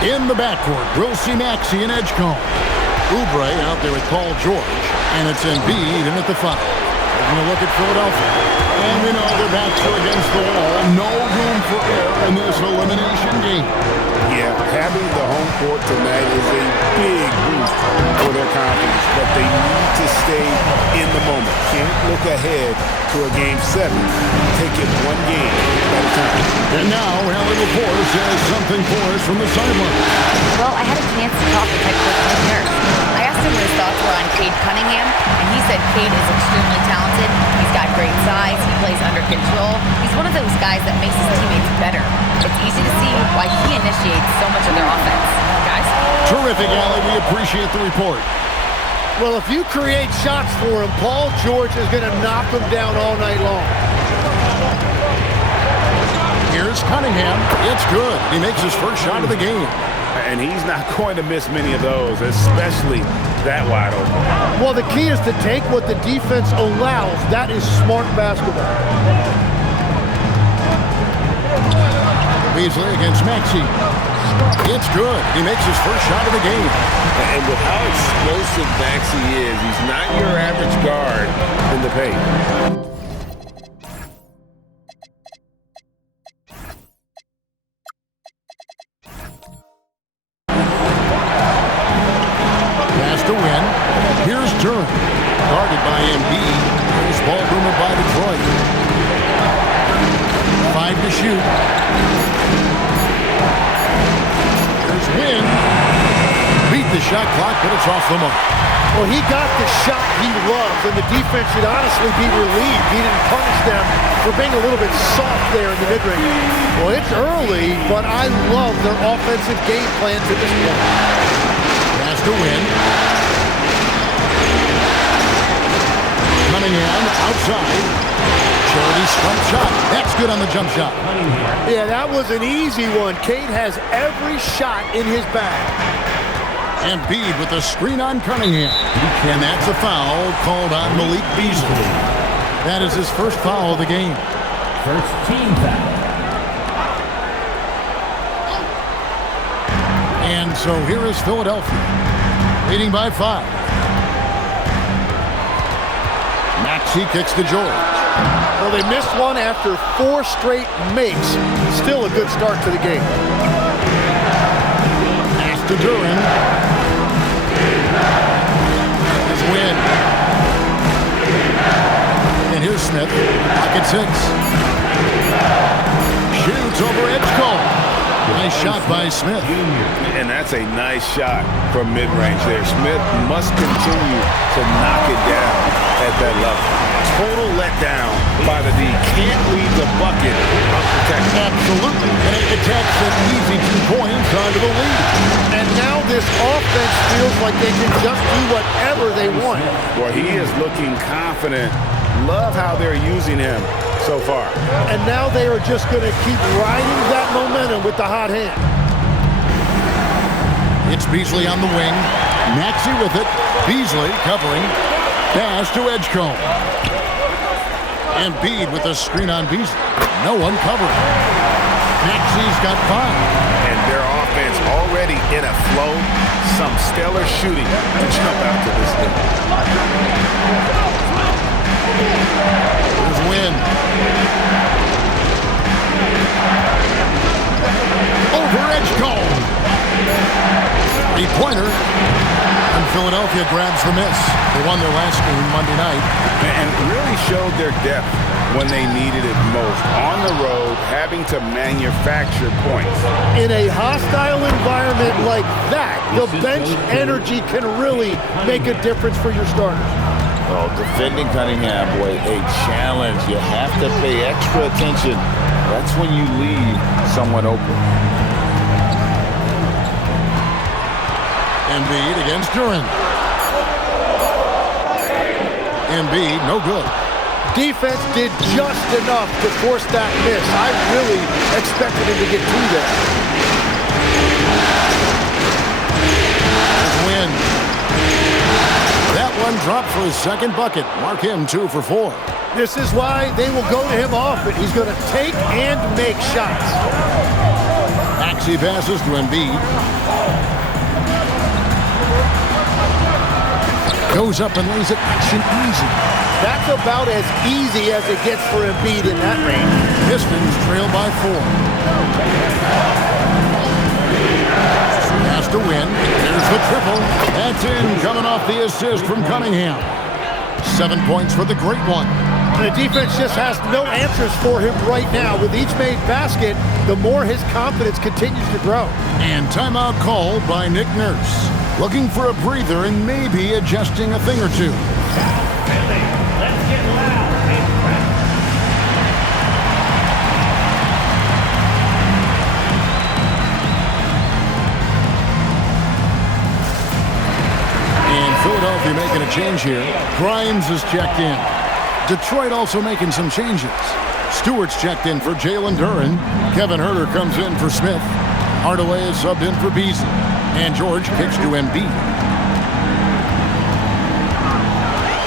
In the backcourt, we'll see Maxey and Edgecombe. Oubre out there with Paul George. And it's Embiid in at the 5. Taking a look at Philadelphia. And we know their backs are against the wall. No room for error in this elimination game. Yeah, having the home court tonight is a big boost for their confidence, but they need to stay in the moment. Can't look ahead to a Game 7. Take it one game at a time. And now, Hallie Lepore says something for us from the sideline. Well, I had a chance to talk to Tech coach Nick Nurse. I asked him what his thoughts were on Cade Cunningham, and he said Cade is extremely talented. He's got great size. He plays under control. He's one of those guys that makes his teammates better. It's easy to see why he initiates so much of their offense. Guys? Terrific, Allie. We appreciate the report. Well, if you create shots for him, Paul George is going to knock him down all night long. Here's Cunningham. It's good. He makes his first shot of the game. And he's not going to miss many of those, especially that wide open. Well, the key is to take what the defense allows. That is smart basketball. Beasley against Maxey. It's good. He makes his first shot of the game. And with how explosive Maxey is, he's not your average guard in the paint. Pass to win. Here's Duran. Guarded by Embiid. Here's ball rumor by Detroit. 5 to shoot. Here's Wynn. Beat the shot clock, but it's off the mark. Well, he got the shot he loves, and the defense should honestly be relieved. He didn't punish them for being a little bit soft there in the mid-range. Well, it's early, but I love their offensive game plan to this point. Pass to Wynn. Cunningham outside. Charity scrum shot. That's good on the jump shot. Yeah, that was an easy one. Cade has every shot in his bag. Embiid with the screen on Cunningham. And that's a foul called on Malik Beasley. That is his first foul of the game. First team foul. And so here is Philadelphia, leading by 5. Maxey kicks to George. Well, they missed one after 4 straight makes. Still a good start to the game. Pass to Duran. Here's Wynn. And here's Smith. Pocket 6. Shoots over Edgecombe. Nice shot by Smith. And that's a nice shot from mid-range there. Smith must continue to knock it down at that level. Total letdown by the D. Can't leave the bucket unprotected. Absolutely. And it attacks an easy 2 points onto the lead. And now this offense feels like they can just do whatever they want. Well, he is looking confident. Love how they're using him so far. And now they are just going to keep riding that momentum with the hot hand. It's Beasley on the wing. Maxey with it. Beasley covering. Pass to Edgecombe. Embiid with the screen on Beasley. No one covering. Maxey's got 5. And their offense already in a flow. Some stellar shooting to jump out to this thing. Here's Wynn. Over Edgecombe. 3-pointer. And Philadelphia grabs the miss. They won their last game Monday night. And really showed their depth when they needed it most. On the road, having to manufacture points. In a hostile environment like that, the bench energy can really make a difference for your starters. Oh, defending Cunningham, boy, a challenge. You have to pay extra attention. That's when you leave someone open. Embiid against Duran. Embiid, no good. Defense did just enough to force that miss. I really expected him to get through there. Here's Wynn. That one dropped for his second bucket. Mark him 2 for 4. This is why they will go to him often. He's going to take and make shots. Back Maxey passes to Embiid. Goes up and lays it nice and easy. That's about as easy as it gets for Embiid in that range. Pistons trail by 4. Has to win. There's the triple. That's in, coming off the assist from Cunningham. 7 points for the great one. And the defense just has no answers for him right now. With each made basket, the more his confidence continues to grow. And timeout called by Nick Nurse. Looking for a breather and maybe adjusting a thing or two. Let's get loud. And Philadelphia making a change here. Grimes is checked in. Detroit also making some changes. Stewart's checked in for Jalen Duren. Kevin Huerter comes in for Smith. Hardaway is subbed in for Beasley. And George kicks to Embiid.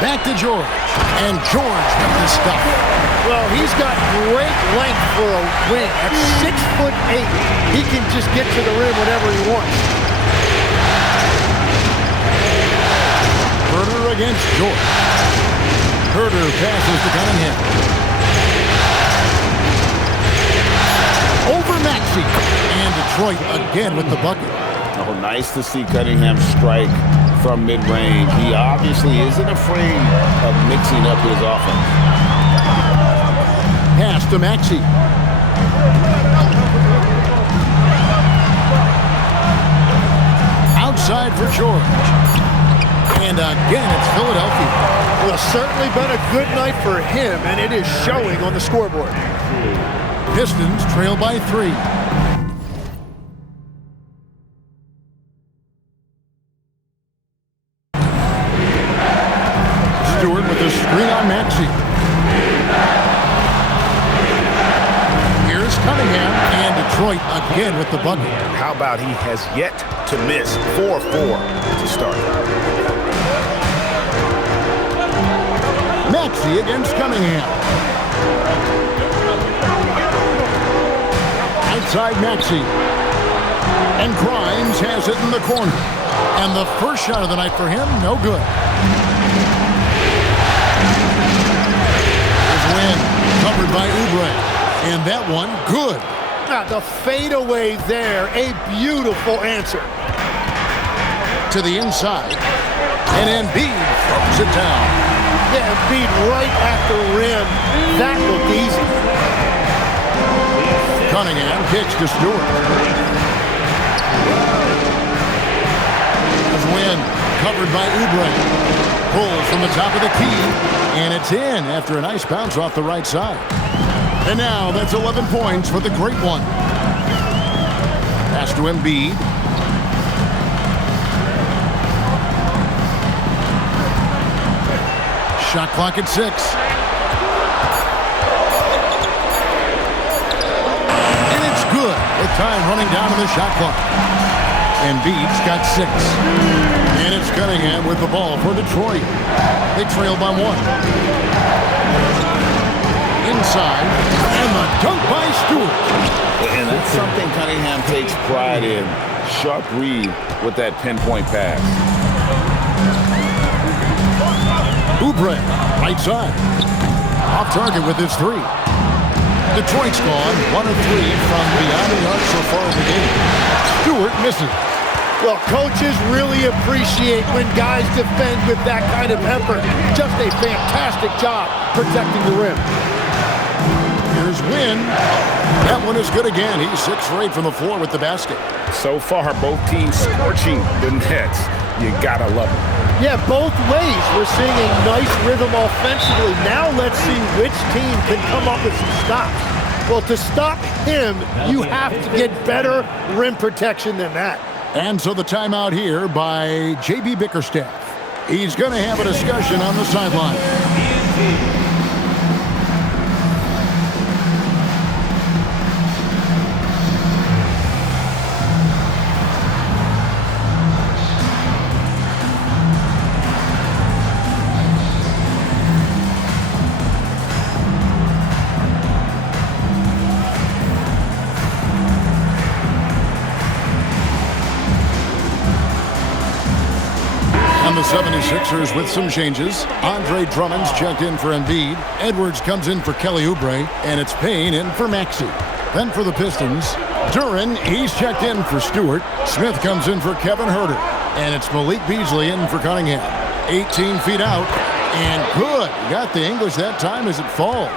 Back to George. And George with the stuff. Well, he's got great length for a wing. At 6'8", he can just get to the rim whenever he wants. Huerter against George. Huerter passes to Cunningham. Over Maxey. And Detroit again with the bucket. Oh, nice to see Cunningham strike from mid-range. He obviously isn't afraid of mixing up his offense. Pass to Maxey. Outside for George. And again, it's Philadelphia. Well, certainly been a good night for him, and it is showing on the scoreboard. Pistons trail by 3. Stewart with a screen on Maxey. Here's Cunningham, and Detroit again with the bucket. How about he has yet to miss 4-4 to start? Maxey against Cunningham. Outside Maxey. And Grimes has it in the corner. And the first shot of the night for him, no good. Here's Wynn, covered by Oubre. And that one, good. The fadeaway there, a beautiful answer. To the inside. And Embiid throws it down. Yeah, Embiid right at the rim. That looked easy. Cunningham kicks to Stewart. There's Wynn, covered by Oubre. Pulls from the top of the key, and it's in after a nice bounce off the right side. And now that's 11 points for the great one. Pass to Embiid. Shot clock at 6. And it's good with time running down to the shot clock. Embiid's got 6. And it's Cunningham with the ball for Detroit. They trail by 1. Inside, and the dunk by Stewart. And that's something Cunningham takes pride in. Sharp read with that pinpoint pass. Oubre, right side. Off target with his 3. Detroit's gone 1 of 3 from beyond the arc so far in the game. Stewart misses. Well, coaches really appreciate when guys defend with that kind of effort. Just a fantastic job protecting the rim. Here's Wynn. That one is good again. He's 6 for 8 from the floor with the basket. So far, both teams scorching the nets. You gotta love it. Yeah, both ways. We're seeing a nice rhythm offensively. Now let's see which team can come up with some stops. Well, to stop him, you have to get better rim protection than that. And so the timeout here by J.B. Bickerstaff. He's going to have a discussion on the sideline. the 76ers with some changes. Andre Drummond's checked in for Embiid. Edwards comes in for Kelly Oubre. And it's Payne in for Maxey. Then for the Pistons, Duren, he's checked in for Stewart. Smith comes in for Kevin Huerter. And it's Malik Beasley in for Cunningham. 18 feet out. And good. Got the English that time as it falls.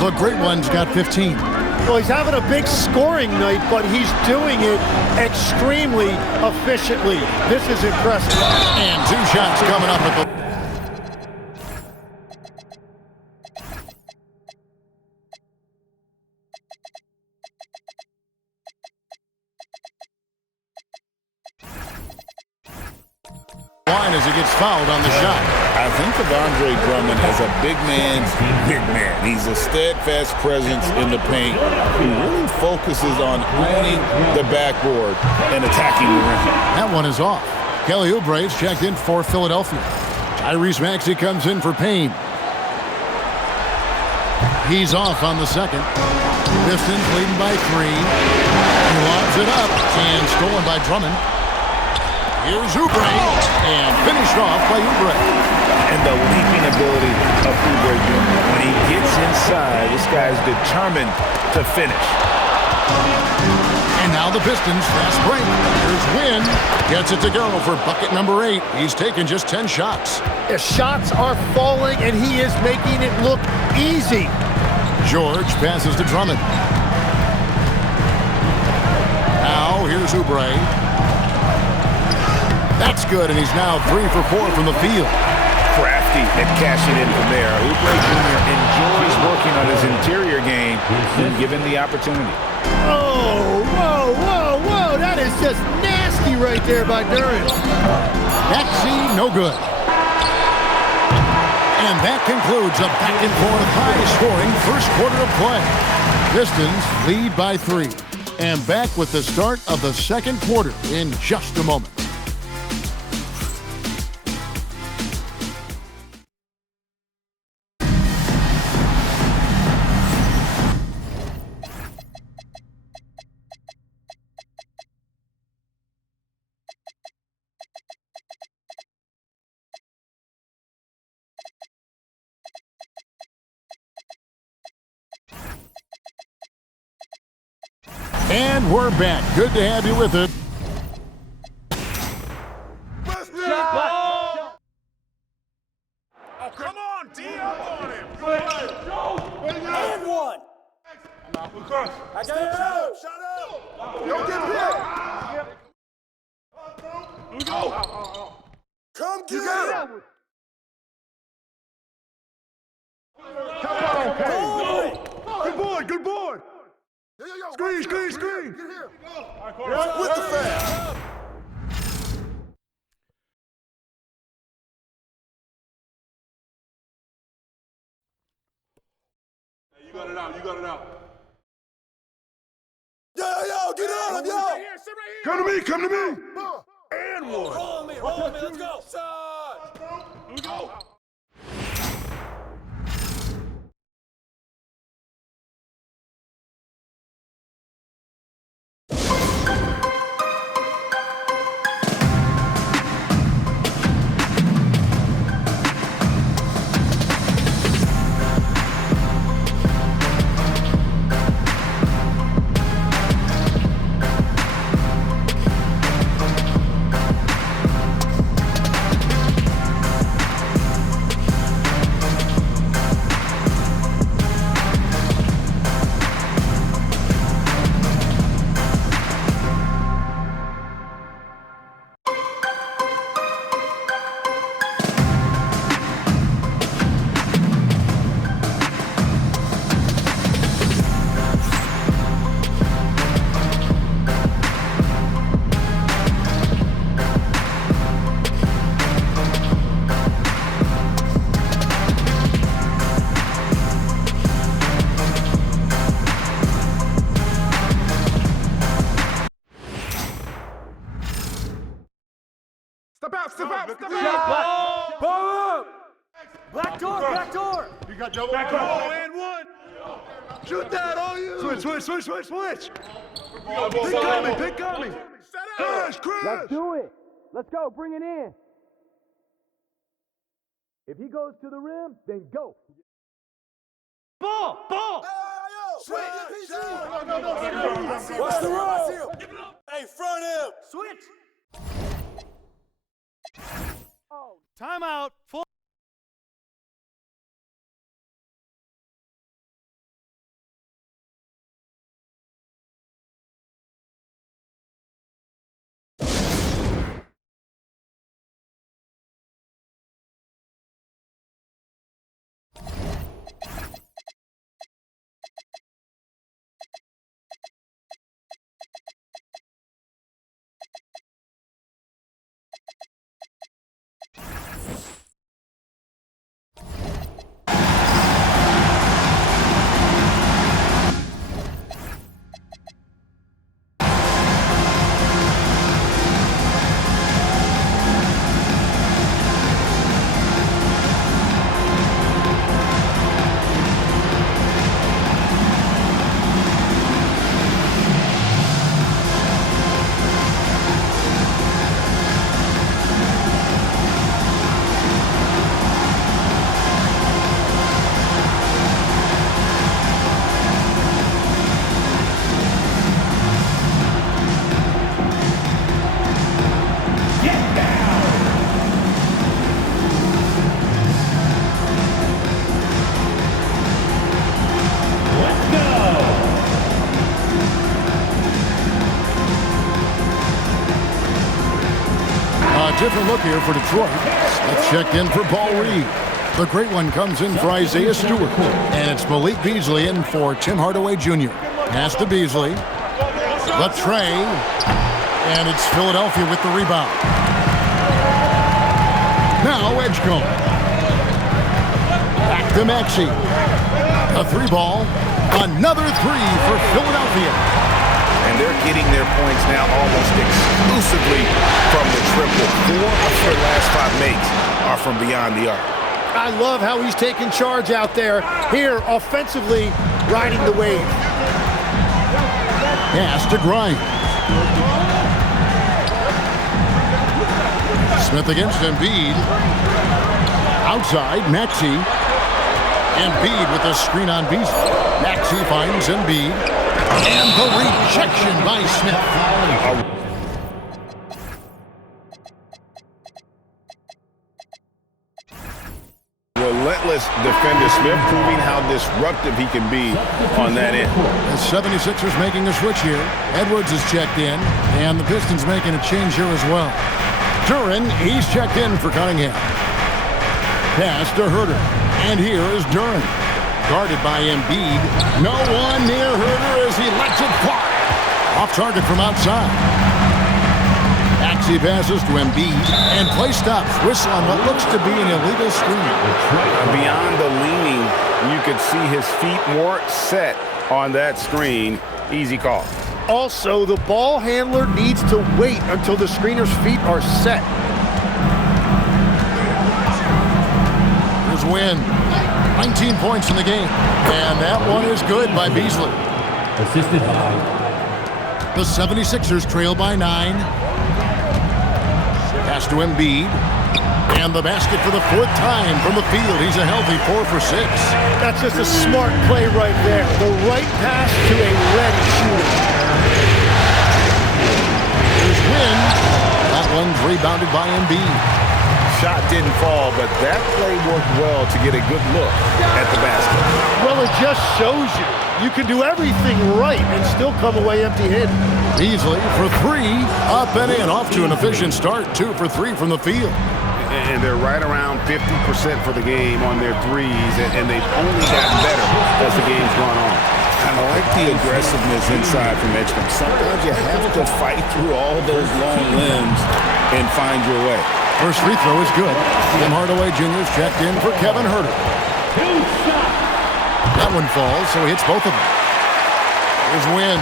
The great one's got 15. Well, he's having a big scoring night, but he's doing it extremely efficiently. This is impressive. And 2 shots coming up at the... line as he gets fouled on the shot. I think of Andre Drummond as a big man's big man. He's a steadfast presence in the paint who really focuses on owning the backboard and attacking the rim. That one is off. Kelly Oubre's checked in for Philadelphia. Tyrese Maxey comes in for Payne. He's off on the second. Pistons leading by 3. He lobs it up and stolen by Drummond. Here's Oubre, and finished off by Oubre. And the leaping ability of Oubre Jr. When he gets inside, this guy's determined to finish. And now the Pistons, fast break. Here's Wynn, gets it to go for bucket number 8. He's taken just 10 shots. The shots are falling, and he is making it look easy. George passes to Drummond. Now here's Oubre. That's good, and he's now 3 for 4 from the field. Crafty at cashing in from there. Oubre Jr. enjoys working on his interior game when given the opportunity. Oh, whoa, whoa, whoa. That is just nasty right there by Duren. Maxey, no good. And that concludes a back-and-forth high-scoring first quarter of play. Pistons lead by 3. And back with the start of the second quarter in just a moment. And we're back. Good to have you with us. Oh, come on, D. Up on him. And one. I got it. Shut up. Don't get hit. Come get him. Come on, Payne. Good boy, good boy. Screen, screen, screen. Get here. With the fan. You got it out, you got it out. Yo, get on him, yo. Come to me, come to me. And one. Roll me, let's go. Let's go. Step out. Ball up. Black door. You got double. Back up. And one. Shoot that on you. Switch. Pick coming. Let's do it. Let's go. Bring it in. If he goes to the rim, then go. Ball! Ball! Switch! Watch the roll! Hey, front him! Switch! Oh, timeout. Full. Different look here for Detroit. Let's check in for Paul Reed. The great one comes in for Isaiah Stewart. And it's Malik Beasley in for Tim Hardaway Jr. Pass to Beasley. The tray. And it's Philadelphia with the rebound. Now Edgecombe. Back to Maxey. A three ball. Another three for Philadelphia. And they're getting their points now almost exclusively from the triple. 4 of their last 5 makes are from beyond the arc. I love how he's taking charge out there. Here, offensively, riding the wave. Pass to Grimes. Smith against Embiid. Outside, Maxey. Embiid with a screen on Beasley. Maxey finds Embiid. And the rejection by Smith. Relentless defender Smith, proving how disruptive he can be on that end. The 76ers making a switch here. Edwards is checked in, and the Pistons making a change here as well. Duren, he's checked in for Cunningham. Pass to Herter, and here is Duren. Guarded by Embiid. No one near Herter as he lets it fly. Off target from outside. Maxey passes to Embiid. And play stops. Whistle on what looks to be an illegal screen. Beyond the leaning, you could see his feet more set on that screen. Easy call. Also, the ball handler needs to wait until the screener's feet are set. Here's Wynn. 19 points in the game. And that one is good by Beasley. Assisted by. The 76ers trail by 9. Pass to Embiid. And the basket for the 4th time from the field. He's a healthy 4 for 6. That's just a smart play right there. The right pass to a ready shooter. Here's Wynn. That one's rebounded by Embiid. Shot didn't fall, but that play worked well to get a good look at the basket. Well, it just shows you can do everything right and still come away empty-handed. Beasley for 3, up and in, off to an efficient start. 2 for 3 from the field. And they're right around 50% for the game on their threes, and they've only gotten better as the game's gone on. I like the aggressiveness inside from Edgecombe. Sometimes you have to fight through all those long limbs and find your way. First free throw is good. Tim Hardaway Jr. is checked in for Kevin Herter. That one falls, so he hits both of them. Here's Wynn.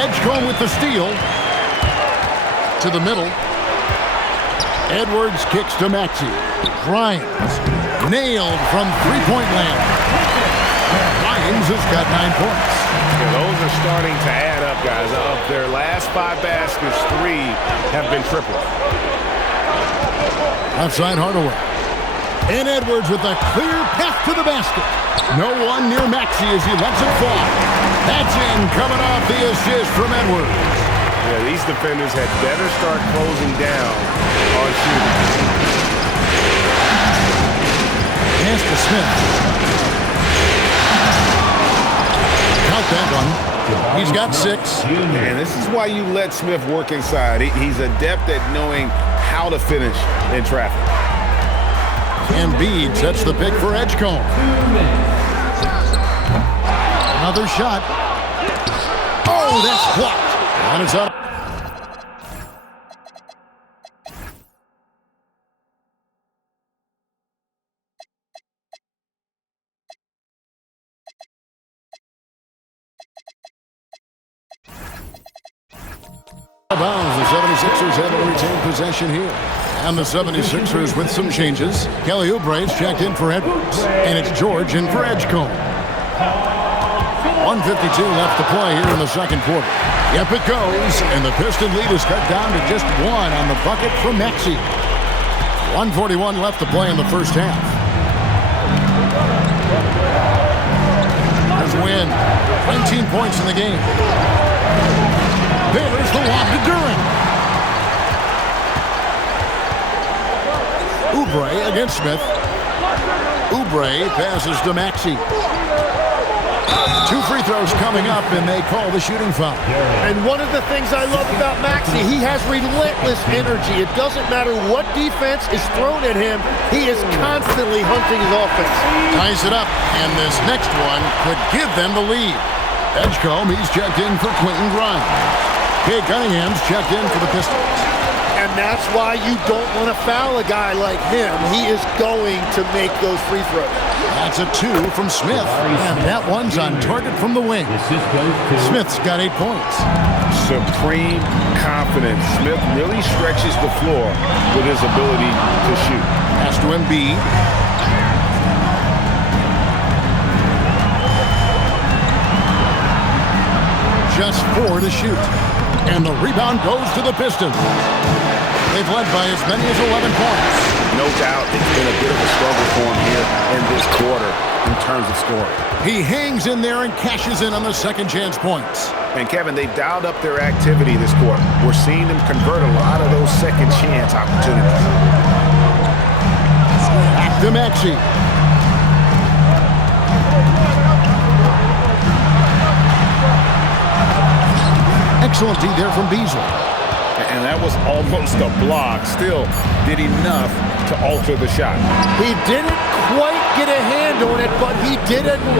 Edgecombe with the steal. To the middle. Edwards kicks to Maxey. Grimes. Nailed from three-point land. Grimes has got 9 points. Yeah, those are starting to add up, guys. Of their last 5 baskets, 3 have been tripled. Outside Hardaway. And Edwards with a clear path to the basket. No one near Maxey as he lets it fly. That's in, coming off the assist from Edwards. Yeah, these defenders had better start closing down on shooting. Pass to Smith. Count that one. He's got 6. And this is why you let Smith work inside. He's adept at knowing how to finish in traffic. Embiid sets the pick for Edgecombe. Another shot. Oh, that's blocked. And it's up. Bounds. The 76ers have to retain possession here. And the 76ers with some changes. Kelly Oubre's checked in for Edwards. And it's George in for Edgecombe. 1:52 left to play here in the second quarter. Yep, it goes. And the Piston lead is cut down to just 1 on the bucket from Maxey. 1:41 left to play in the first half. There's Wynn. 19 points in the game. There's the lob to Duren. Oubre against Smith. Oubre passes to Maxey. 2 free throws coming up, and they call the shooting foul. And one of the things I love about Maxey, he has relentless energy. It doesn't matter what defense is thrown at him, he is constantly hunting his offense. Ties it up, and this next one could give them the lead. Edgecombe, he's checked in for Quentin Grimes. Cade Cunningham's checked in for the Pistons. And that's why you don't want to foul a guy like him. He is going to make those free throws. That's a 2 from Smith. And that one's on target from the wing. Smith's got 8 points. Supreme confidence. Smith really stretches the floor with his ability to shoot. Pass to Embiid. Just 4 to shoot. And the rebound goes to the Pistons. They've led by as many as 11 points. No doubt it's been a bit of a struggle for him here in this quarter in terms of scoring. He hangs in there and cashes in on the second chance points. And Kevin, they've dialed up their activity this quarter. We're seeing them convert a lot of those second chance opportunities. Back to Maxey. Excellent D there from Beasley. And that was almost a block. Still did enough to alter the shot. He didn't quite get a hand on it, but he did enough.